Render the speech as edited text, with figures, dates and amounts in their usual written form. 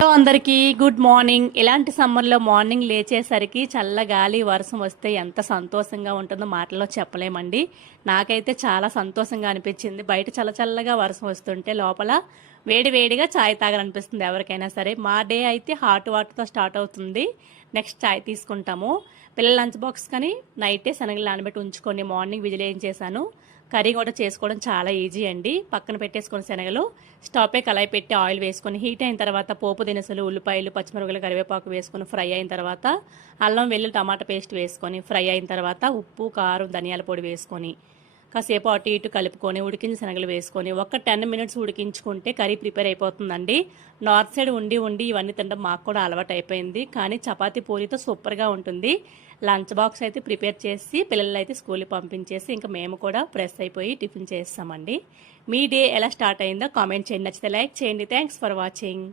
Hello అందరికీ good morning. ఇలాంటి సమ్మర్లో మార్నింగ్ లేచేసరికి చల్ల గాలి వర్షం వస్తే ఎంత సంతోషంగా ఉంటుందో మాటల్లో చెప్పలేమండి. నాకైతే చాలా సంతోషంగా అనిపించింది. బయట చల్ల చల్లగా వర్షం వస్తుంటే లోపల వేడి వేడిగా చాయ్ తాగాలనిపిస్తుంది ఎవరికైనా సరే. మా డే అయితే హాట్ వాటర్తో స్టార్ట్ అవుతుంది. నెక్స్ట్ చాయ్ తీసుకుంటాము. పిల్లల లంచ్ బాక్స్ కానీ నైటే శనగలు నానబెట్టి ఉంచుకొని మార్నింగ్ విజిలేయించేసాను. కర్రీ కూడా చేసుకోవడం చాలా ఈజీ అండి. పక్కన పెట్టేసుకొని శనగలు స్టవ్ పై కళాయి పెట్టి ఆయిల్ వేసుకొని హీట్ అయిన తర్వాత పోపు దినుసులు, ఉల్లిపాయలు, పచ్చిమిరపకాయలు, కరివేపాకు వేసుకొని ఫ్రై అయిన తర్వాత అల్లం వెల్లుల్లి టమాటా పేస్ట్ వేసుకొని ఫ్రై అయిన తర్వాత ఉప్పు, కారం, ధనియాల పొడి వేసుకొని కాసేపు అటు ఇటు కలుపుకొని ఉడికించిన శనగలు వేసుకొని ఒక 10 మినిట్స్ ఉడికించుకుంటే కర్రీ ప్రిపేర్ అయిపోతుందండి. నార్త్ సైడ్ ఉండి ఇవన్నీ తినడం మాకు కూడా అలవాటు అయిపోయింది. కానీ చపాతీ పూరితో సూపర్గా ఉంటుంది. లంచ్ బాక్స్ అయితే ప్రిపేర్ చేసి పిల్లలు అయితే స్కూల్కి పంపించేసి ఇంకా మేము కూడా ఫ్రెష్ అయిపోయి టిఫిన్ చేస్తామండి. మీ డే ఎలా స్టార్ట్ అయిందో కామెంట్ చేయండి. నచ్చితే లైక్ చేయండి. Thanks for watching.